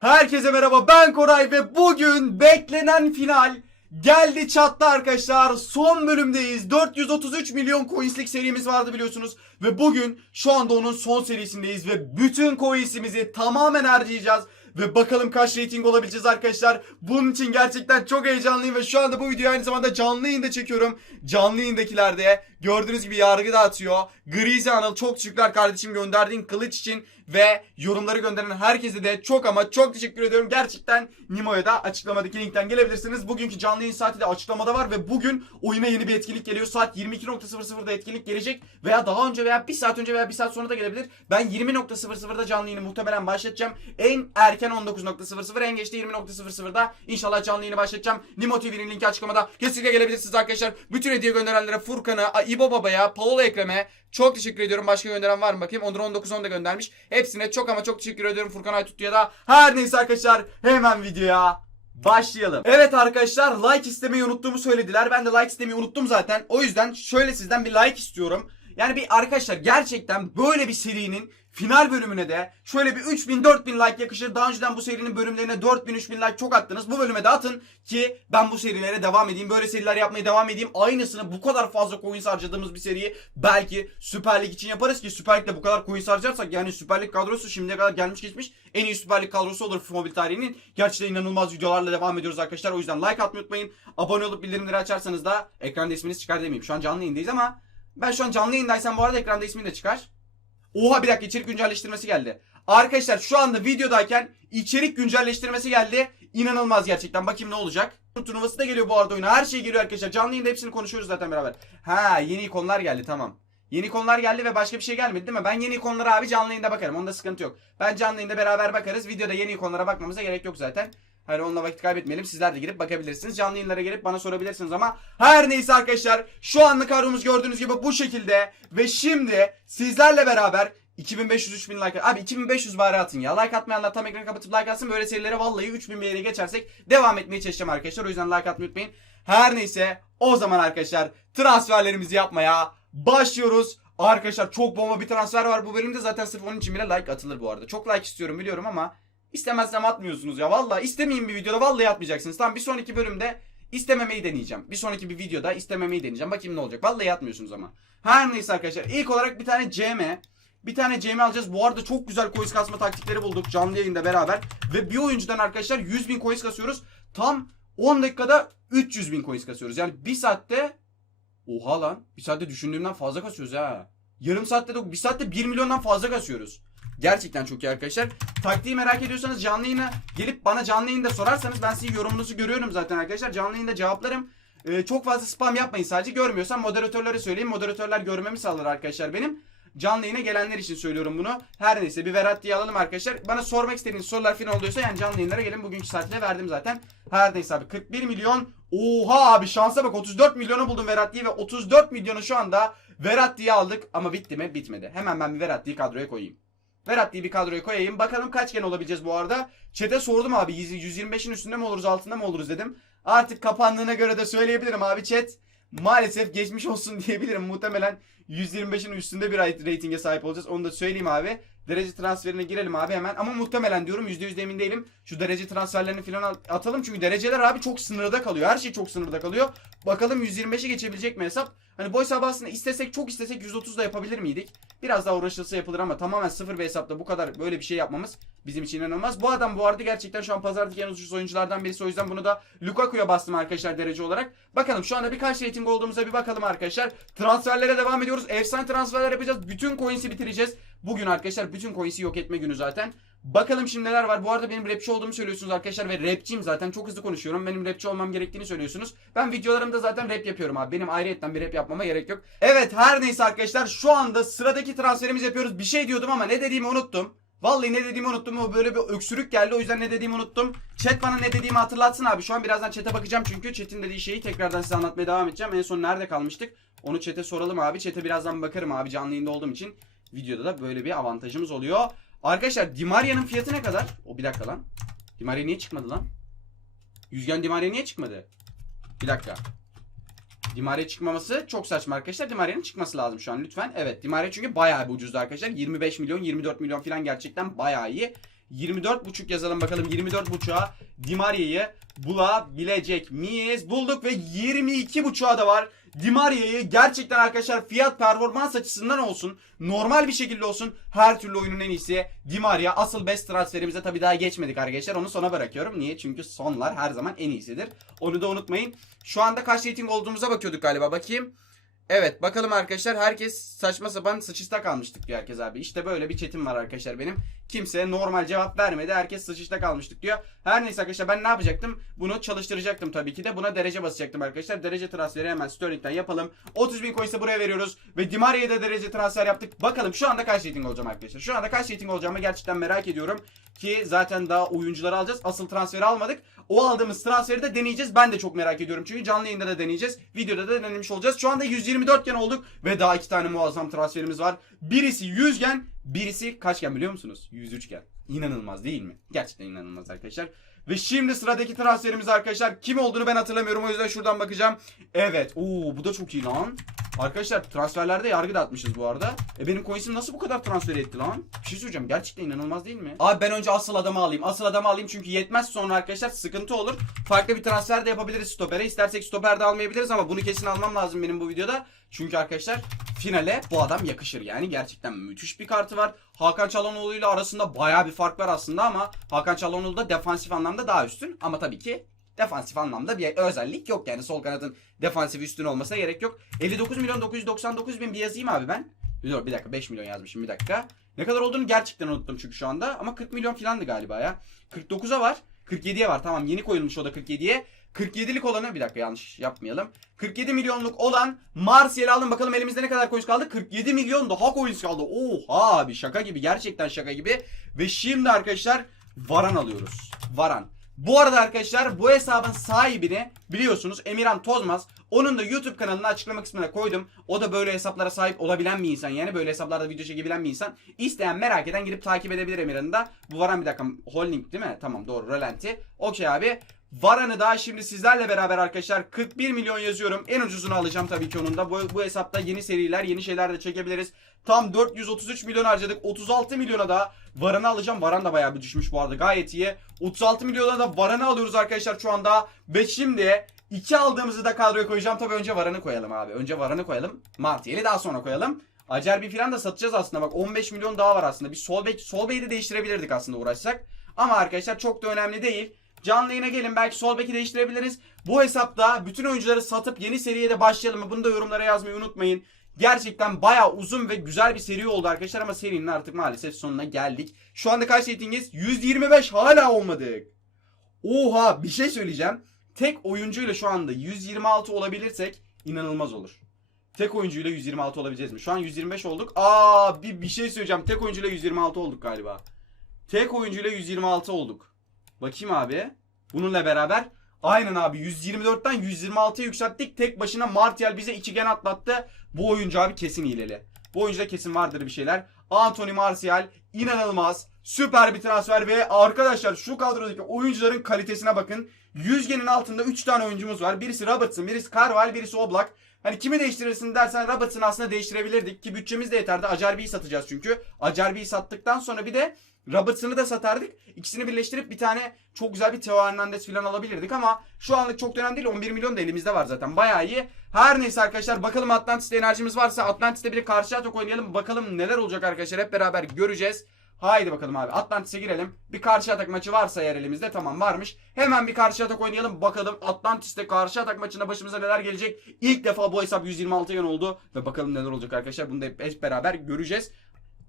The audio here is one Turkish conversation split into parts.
Herkese merhaba ben Koray ve bugün beklenen final geldi çattı arkadaşlar. Son bölümdeyiz. 433 milyon coinslik serimiz vardı biliyorsunuz. Ve bugün şu anda onun son serisindeyiz ve bütün coinsimizi tamamen harcayacağız. Ve bakalım kaç rating olabileceğiz arkadaşlar. Bunun için gerçekten çok heyecanlıyım ve şu anda bu videoyu aynı zamanda canlı yayında çekiyorum. Canlı yayındakilerde gördüğünüz gibi yargı dağıtıyor. Grizi Anıl çok teşekkürler kardeşim gönderdiğin kılıç için ve yorumları gönderen herkese de çok ama çok teşekkür ediyorum. Gerçekten Nimo'ya da açıklamadaki linkten gelebilirsiniz. Bugünkü canlı yayın saati de açıklamada var ve bugün oyuna yeni bir etkinlik geliyor. Saat 22.00'da etkinlik gelecek veya daha önce veya bir saat önce veya bir saat sonra da gelebilir. Ben 20.00'da canlı yayını muhtemelen başlatacağım. En erken 19.00 en geç de 20.00'da inşallah canlı yayını başlatacağım. Nimo TV'nin linki açıklamada. Kesinlikle gelebilirsiniz arkadaşlar. Bütün hediye gönderenlere Furkan'a, İbo Baba'ya, Paolo Ekrem'e çok teşekkür ediyorum. Başka gönderen var mı bakayım? Onur 1910 da göndermiş. Hepsine çok ama çok teşekkür ediyorum Furkan Aytutlu'ya da. Her neyse arkadaşlar hemen videoya başlayalım. Evet arkadaşlar like istemeyi unuttuğumu söylediler. Ben de like istemeyi unuttum zaten. O yüzden şöyle sizden bir like istiyorum. Yani bir arkadaşlar gerçekten böyle bir serinin final bölümüne de şöyle bir 3000 4000 like yakışır. Daha önceden bu serinin bölümlerine 4000 3000 like çok attınız. Bu bölüme de atın ki ben bu serilere devam edeyim. Böyle seriler yapmaya devam edeyim. Aynısını bu kadar fazla coins harcadığımız bir seriyi belki Süper Lig için yaparız ki Süper Lig'de bu kadar coins harcarsak yani Süper Lig kadrosu şimdiye kadar gelmiş geçmiş en iyi Süper Lig kadrosu olur FIFA Mobile tarihinin. Gerçekten inanılmaz videolarla devam ediyoruz arkadaşlar. O yüzden like atmayı unutmayın. Abone olup bildirimleri açarsanız da ekranda isminiz çıkar demeyeyim. Şu an canlı yayındayız ama ben şu an canlı yayındaysam bu arada ekranda ismin de çıkar. Oha bir dakika içerik güncelleştirmesi geldi. Arkadaşlar şu anda videodayken içerik güncelleştirmesi geldi. İnanılmaz gerçekten. Bakayım ne olacak. Turnuvası da geliyor bu arada oyuna. Her şey geliyor arkadaşlar. Canlı yayında hepsini konuşuyoruz zaten beraber. Ha yeni ikonlar geldi tamam. Yeni ikonlar geldi ve başka bir şey gelmedi değil mi? Ben yeni ikonlara abi canlı yayında bakarım. Onda sıkıntı yok. Ben canlı yayında beraber bakarız. Videoda yeni ikonlara bakmamıza gerek yok zaten. Hani onunla vakit kaybetmeyelim. Sizler de girip bakabilirsiniz. Canlı yayınlara gelip bana sorabilirsiniz ama her neyse arkadaşlar şu anlık kadromuz gördüğünüz gibi bu şekilde ve şimdi sizlerle beraber 2500 3000 like abi 2500 bari atın ya. Like atmayanlar tam ekranı kapatıp like atsın. Böyle serilere vallahi 3000 beğeni geçersek devam etmeye çalışacağım arkadaşlar. O yüzden like atmayı unutmayın. Her neyse o zaman arkadaşlar transferlerimizi yapmaya başlıyoruz. Arkadaşlar çok bomba bir transfer var bu bölümde zaten sırf onun için bile like atılır bu arada. Çok like istiyorum biliyorum ama istemezsem atmıyorsunuz ya. Vallahi istemeyin bir videoda vallahi atmayacaksınız. Tamam bir sonraki bölümde istememeyi deneyeceğim. Bir sonraki bir videoda istememeyi deneyeceğim. Bakayım ne olacak. Vallahi atmıyorsunuz ama. Her neyse arkadaşlar ilk olarak bir tane CM bir tane CM alacağız. Bu arada çok güzel coins kasma taktikleri bulduk canlı yayında beraber. Ve bir oyuncudan arkadaşlar 100 bin coins kasıyoruz. Tam 10 dakikada 300 bin coins kasıyoruz. Yani bir saatte oha lan bir saatte düşündüğümden fazla kasıyoruz ha. Yarım saatte de bir saatte 1 milyondan fazla kasıyoruz. Gerçekten çok iyi arkadaşlar. Taktiği merak ediyorsanız canlı yayına gelip bana canlı yayında sorarsanız ben sizin yorumunuzu görüyorum zaten arkadaşlar. Canlı yayında cevaplarım. Ee, çok fazla spam yapmayın sadece. Görmüyorsam moderatörlere söyleyeyim. Moderatörler görmemi sağlar arkadaşlar benim. Canlı yayına gelenler için söylüyorum bunu. Her neyse bir Verat diye alalım arkadaşlar. Bana sormak istediğiniz sorular falan oluyorsa yani canlı yayınlara gelin. Bugünkü saatle verdim zaten. Her neyse abi 41 milyon. Oha abi şansa bak 34 milyonu buldum Verat diye ve 34 milyonu şu anda Verat diye aldık. Ama bitti mi? Bitmedi. Hemen ben bir Verat diye kadroya koyayım. Verat diye bir kadroya koyayım. Bakalım kaç gen olabileceğiz bu arada. Chat'e sordum abi 125'in üstünde mi oluruz altında mı oluruz dedim. Artık kapandığına göre de söyleyebilirim abi chat. Maalesef geçmiş olsun diyebilirim. Muhtemelen 125'in üstünde bir ratinge sahip olacağız. Onu da söyleyeyim abi. Derece transferine girelim abi hemen. Ama muhtemelen diyorum %100 emin değilim. Şu derece transferlerini falan atalım. Çünkü dereceler abi çok sınırda kalıyor. Her şey çok sınırda kalıyor. Bakalım 125'i geçebilecek mi hesap? Hani boy aslında istesek çok istesek 130 da yapabilir miydik? Biraz daha uğraşılsa yapılır ama tamamen sıfır bir hesapta bu kadar böyle bir şey yapmamız bizim için inanılmaz. Bu adam bu arada gerçekten şu an pazardaki en ucuz oyunculardan birisi. O yüzden bunu da Lukaku'ya bastım arkadaşlar derece olarak. Bakalım şu anda birkaç rating olduğumuza bir bakalım arkadaşlar. Transferlere devam ediyoruz. Efsane transferler yapacağız. Bütün coins'i bitireceğiz. Bugün arkadaşlar bütün coins'i yok etme günü zaten. Bakalım şimdi neler var. Bu arada benim rapçi olduğumu söylüyorsunuz arkadaşlar ve rapçiyim zaten. Çok hızlı konuşuyorum. Benim rapçi olmam gerektiğini söylüyorsunuz. Ben videolarımda zaten rap yapıyorum abi. Benim ayrıyetten bir rap yapmama gerek yok. Evet her neyse arkadaşlar şu anda sıradaki transferimizi yapıyoruz. Bir şey diyordum ama ne dediğimi unuttum. Vallahi ne dediğimi unuttum. O böyle bir öksürük geldi. O yüzden ne dediğimi unuttum. Chat bana ne dediğimi hatırlatsın abi. Şu an birazdan chat'e bakacağım çünkü chat'in dediği şeyi tekrardan size anlatmaya devam edeceğim. En son nerede kalmıştık? Onu chat'e soralım abi. Chat'e birazdan bakarım abi canlı yayında olduğum için. Videoda da böyle bir avantajımız oluyor. Arkadaşlar Dimaria'nın fiyatı ne kadar? O bir dakika lan. Dimaria niye çıkmadı lan? Yüzgen Dimaria niye çıkmadı? Bir dakika. Dimaria çıkmaması çok saçma arkadaşlar. Dimaria'nın çıkması lazım şu an lütfen. Evet Dimaria çünkü bayağı bir ucuzdu arkadaşlar. 25 milyon 24 milyon falan gerçekten bayağı iyi. 24.5 yazalım bakalım 24.5'a Di Maria'yı bulabilecek miyiz? Bulduk ve 22.5'a da var. Di Maria'yı gerçekten arkadaşlar fiyat performans açısından olsun normal bir şekilde olsun her türlü oyunun en iyisi Di Maria. Asıl best transferimize tabii daha geçmedik arkadaşlar. Onu sona bırakıyorum. Niye? Çünkü sonlar her zaman en iyisidir. Onu da unutmayın. Şu anda kaç rating olduğumuza bakıyorduk galiba. Bakayım. Evet bakalım arkadaşlar herkes saçma sapan sıçışta kalmıştık diyor herkes abi. İşte böyle bir chatim var arkadaşlar benim. Kimse normal cevap vermedi. Herkes sıçışta kalmıştık diyor. Her neyse arkadaşlar ben ne yapacaktım? Bunu çalıştıracaktım tabii ki de. Buna derece basacaktım arkadaşlar. Derece transferi hemen Sterling'den yapalım. 30 bin coins'e buraya veriyoruz. Ve Dimaria'ya da derece transfer yaptık. Bakalım şu anda kaç rating olacağım arkadaşlar. Şu anda kaç rating olacağımı gerçekten merak ediyorum. Ki zaten daha oyuncuları alacağız. Asıl transferi almadık. O aldığımız transferi de deneyeceğiz. Ben de çok merak ediyorum. Çünkü canlı yayında da deneyeceğiz. Videoda da denemiş olacağız. Şu anda 124 gen olduk. Ve daha iki tane muazzam transferimiz var. Birisi 100 gen. Birisi kaç gen biliyor musunuz? 103 gen. İnanılmaz değil mi? Gerçekten inanılmaz arkadaşlar. Ve şimdi sıradaki transferimiz arkadaşlar. Kim olduğunu ben hatırlamıyorum. O yüzden şuradan bakacağım. Evet. Oo bu da çok iyi lan. Arkadaşlar transferlerde yargı dağıtmışız bu arada. E benim coins'im nasıl bu kadar transfer etti lan? Bir şey söyleyeceğim. Gerçekten inanılmaz değil mi? Abi ben önce asıl adamı alayım. Asıl adamı alayım çünkü yetmez sonra arkadaşlar sıkıntı olur. Farklı bir transfer de yapabiliriz stopere. İstersek stoper de almayabiliriz ama bunu kesin almam lazım benim bu videoda. Çünkü arkadaşlar finale bu adam yakışır yani. Gerçekten müthiş bir kartı var. Hakan Çalhanoğlu ile arasında baya bir fark var aslında ama Hakan Çalhanoğlu da defansif anlamda daha üstün. Ama tabii ki defansif anlamda bir özellik yok yani sol kanadın defansif üstün olmasına gerek yok. 59 milyon 999 bin bir yazayım abi ben. Dur bir dakika 5 milyon yazmışım bir dakika. Ne kadar olduğunu gerçekten unuttum çünkü şu anda ama 40 milyon filandı galiba ya. 49'a var 47'ye var tamam yeni koyulmuş o da 47'ye. 47'lik olanı bir dakika yanlış yapmayalım. 47 milyonluk olan Martial'i alın bakalım elimizde ne kadar coins kaldı? 47 milyon daha coins kaldı. Oha abi şaka gibi gerçekten şaka gibi. Ve şimdi arkadaşlar Varan alıyoruz. Varan. Bu arada arkadaşlar bu hesabın sahibini biliyorsunuz Emirhan Tozmaz. Onun da YouTube kanalını açıklama kısmına koydum. O da böyle hesaplara sahip olabilen bir insan. Yani böyle hesaplarda video çekebilen bir insan. İsteyen merak eden girip takip edebilir Emirhan'ı da. Bu Varan bir dakika holding değil mi? Tamam doğru Rolanti. Okey abi. Varan'ı da şimdi sizlerle beraber arkadaşlar 41 milyon yazıyorum. En ucuzunu alacağım tabii ki onun da. Bu, bu hesapta yeni seriler, yeni şeyler de çekebiliriz. Tam 433 milyon harcadık. 36 milyona da Varan'ı alacağım. Varan da bayağı bir düşmüş bu arada. Gayet iyi. 36 milyona da Varan'ı alıyoruz arkadaşlar şu anda. Ve şimdi iki aldığımızı da kadroya koyacağım. Tabii önce Varan'ı koyalım abi. Önce Varan'ı koyalım. Martial'i daha sonra koyalım. Acerbi falan da satacağız aslında. Bak 15 milyon daha var aslında. Bir sol bek, sol beyi de değiştirebilirdik aslında uğraşsak. Ama arkadaşlar çok da önemli değil. Canlı yayına gelin belki sol beki değiştirebiliriz. Bu hesapta bütün oyuncuları satıp yeni seriye de başlayalım mı? Bunu da yorumlara yazmayı unutmayın. Gerçekten bayağı uzun ve güzel bir seri oldu arkadaşlar ama serinin artık maalesef sonuna geldik. Şu anda kaç ratingiz? 125 hala olmadık. Oha bir şey söyleyeceğim. Tek oyuncuyla şu anda 126 olabilirsek inanılmaz olur. Tek oyuncuyla 126 olabileceğiz mi? Şu an 125 olduk. Aa bir, bir şey söyleyeceğim. Tek oyuncuyla 126 olduk galiba. Tek oyuncuyla 126 olduk. Bakayım abi. Bununla beraber aynen abi 124'ten 126'ya yükselttik. Tek başına Martial bize 2 gen atlattı. Bu oyuncu abi kesin hileli. Bu oyuncuda kesin vardır bir şeyler. Anthony Martial inanılmaz. Süper bir transfer ve arkadaşlar şu kadrodaki oyuncuların kalitesine bakın. 100 genin altında 3 tane oyuncumuz var. Birisi Robertson, birisi Carval, birisi Oblak. Hani kimi değiştirirsin dersen Robertson'ı aslında değiştirebilirdik ki bütçemiz de yeterdi. Acerbi'yi satacağız çünkü. Acerbi'yi sattıktan sonra bir de Robertson'ı da satardık. İkisini birleştirip bir tane çok güzel bir Teo Hernandez falan alabilirdik ama şu anlık çok dönem değil 11 milyon da elimizde var zaten bayağı iyi. Her neyse arkadaşlar bakalım Atlantis'te enerjimiz varsa Atlantis'te bir karşı atak oynayalım. Bakalım neler olacak arkadaşlar hep beraber göreceğiz. Haydi bakalım abi Atlantis'e girelim. Bir karşı atak maçı varsa eğer elimizde tamam varmış. Hemen bir karşı atak oynayalım bakalım Atlantis'te karşı atak maçında başımıza neler gelecek. İlk defa bu hesap 126 yan oldu ve bakalım neler olacak arkadaşlar bunu da hep beraber göreceğiz.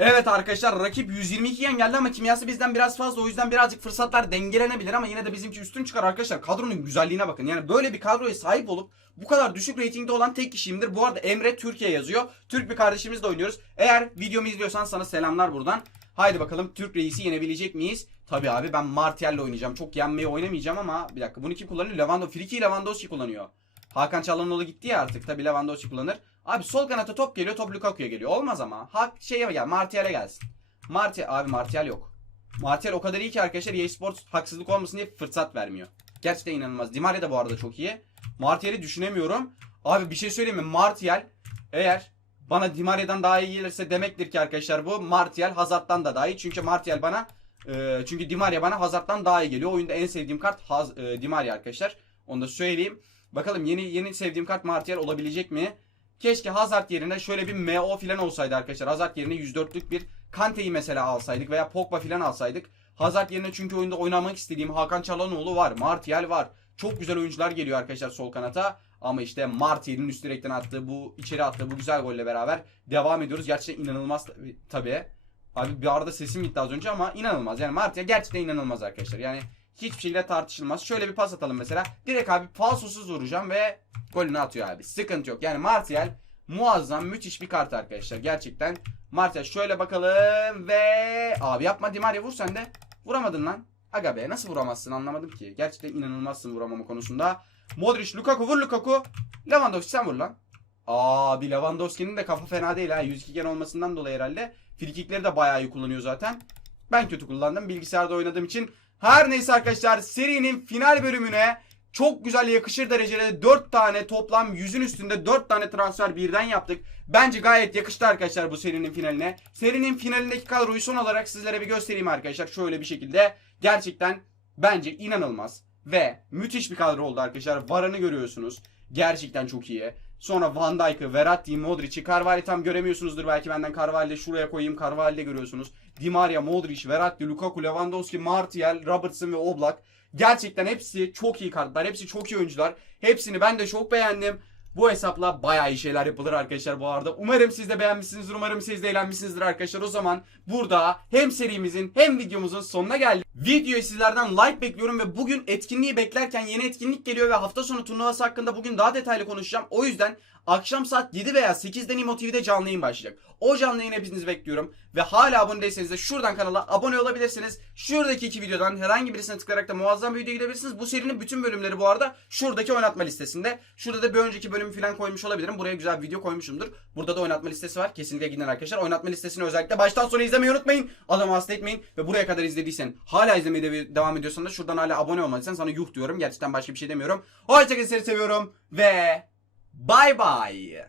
Evet arkadaşlar rakip 122 yen geldi ama kimyası bizden biraz fazla o yüzden birazcık fırsatlar dengelenebilir ama yine de bizimki üstün çıkar arkadaşlar. Kadronun güzelliğine bakın. Yani böyle bir kadroya sahip olup bu kadar düşük reytingde olan tek kişiyimdir. Bu arada Emre Türkiye yazıyor. Türk bir kardeşimizle oynuyoruz. Eğer videomu izliyorsan sana selamlar buradan. Haydi bakalım Türk reisi yenebilecek miyiz? Tabii abi ben Martial'le oynayacağım. Çok yenmeyi oynamayacağım ama bir dakika bunu kim kullanıyor? Lewandowski. Friki Lewandowski kullanıyor. Hakan Çalhanoğlu gitti ya artık. Tabii Lewandowski kullanır. Abi sol kanata top geliyor, top Lukaku'ya geliyor. Olmaz ama. Hak şeye gel, Martial'e gelsin. Martial abi Martial yok. Martial o kadar iyi ki arkadaşlar EA Sports haksızlık olmasın diye fırsat vermiyor. Gerçekten inanılmaz. Di Maria da bu arada çok iyi. Martial'i düşünemiyorum. Abi bir şey söyleyeyim mi? Martial eğer bana Di Maria'dan daha iyi gelirse demektir ki arkadaşlar bu Martial Hazard'dan da daha iyi. Çünkü Martial bana Ee, çünkü Di Maria bana Hazard'dan daha iyi geliyor. Oyunda en sevdiğim kart Haz, e, Di Maria arkadaşlar. Onu da söyleyeyim. Bakalım yeni yeni sevdiğim kart Martial olabilecek mi? Keşke Hazard yerine şöyle bir MO falan olsaydı arkadaşlar. Hazard yerine 104'lük bir Kante'yi mesela alsaydık veya Pogba falan alsaydık. Hazard yerine çünkü oyunda oynamak istediğim Hakan Çalhanoğlu var. Martial var. Çok güzel oyuncular geliyor arkadaşlar sol kanata. Ama işte Martial'in üst direkten attığı bu içeri attığı bu güzel golle beraber devam ediyoruz. Gerçekten inanılmaz tabii. Abi bir arada sesim gitti az önce ama inanılmaz. Yani Martial gerçekten inanılmaz arkadaşlar. Yani hiçbir şeyle tartışılmaz. Şöyle bir pas atalım mesela. Direkt abi falsosuz vuracağım ve golünü atıyor abi. Sıkıntı yok. Yani Martial muazzam müthiş bir kart arkadaşlar. Gerçekten Martial şöyle bakalım ve abi yapma Di Maria vur sen de. Vuramadın lan. Aga be nasıl vuramazsın anlamadım ki. Gerçekten inanılmazsın vuramama konusunda. Modric, Lukaku vur Lukaku. Lewandowski sen vur lan. Abi Lewandowski'nin de kafa fena değil ha. 102 gen olmasından dolayı herhalde. Frikikleri de bayağı iyi kullanıyor zaten. Ben kötü kullandım. Bilgisayarda oynadığım için. Her neyse arkadaşlar serinin final bölümüne çok güzel yakışır derecede 4 tane toplam 100'ün üstünde 4 tane transfer birden yaptık. Bence gayet yakıştı arkadaşlar bu serinin finaline. Serinin finalindeki kadroyu son olarak sizlere bir göstereyim arkadaşlar. Şöyle bir şekilde. Gerçekten bence inanılmaz. Ve müthiş bir kadro oldu arkadaşlar. Varan'ı görüyorsunuz. Gerçekten çok iyi. Sonra Van Dijk'ı, Verratti, Modric'i, Carvalho tam göremiyorsunuzdur belki benden Carvalho'yu şuraya koyayım. Carvalho'yu görüyorsunuz. Di Maria, Modric, Verratti, Lukaku, Lewandowski, Martial, Robertson ve Oblak. Gerçekten hepsi çok iyi kartlar. Hepsi çok iyi oyuncular. Hepsini ben de çok beğendim. Bu hesapla bayağı iyi şeyler yapılır arkadaşlar bu arada. Umarım siz de beğenmişsinizdir. Umarım siz de eğlenmişsinizdir arkadaşlar. O zaman burada hem serimizin hem videomuzun sonuna geldik. Videoya sizlerden like bekliyorum ve bugün etkinliği beklerken yeni etkinlik geliyor ve hafta sonu turnuvası hakkında bugün daha detaylı konuşacağım. O yüzden akşam saat 7 veya 8'de Nimo TV'de canlı yayın başlayacak. O canlı yayına hepinizi bekliyorum. Ve hala abone değilseniz de şuradan kanala abone olabilirsiniz. Şuradaki iki videodan herhangi birisine tıklayarak da muazzam bir videoya gidebilirsiniz. Bu serinin bütün bölümleri bu arada şuradaki oynatma listesinde. Şurada da bir önceki bölümü falan koymuş olabilirim. Buraya güzel bir video koymuşumdur. Burada da oynatma listesi var. Kesinlikle gidin arkadaşlar. Oynatma listesini özellikle baştan sona izlemeyi unutmayın. Adamı hasta etmeyin. Ve buraya kadar izlediysen hala izlemeye de- devam ediyorsan da şuradan hala abone olmadıysan sana yuh diyorum. Gerçekten başka bir şey demiyorum. Hoşçakalın seni seviyorum ve Bye bye.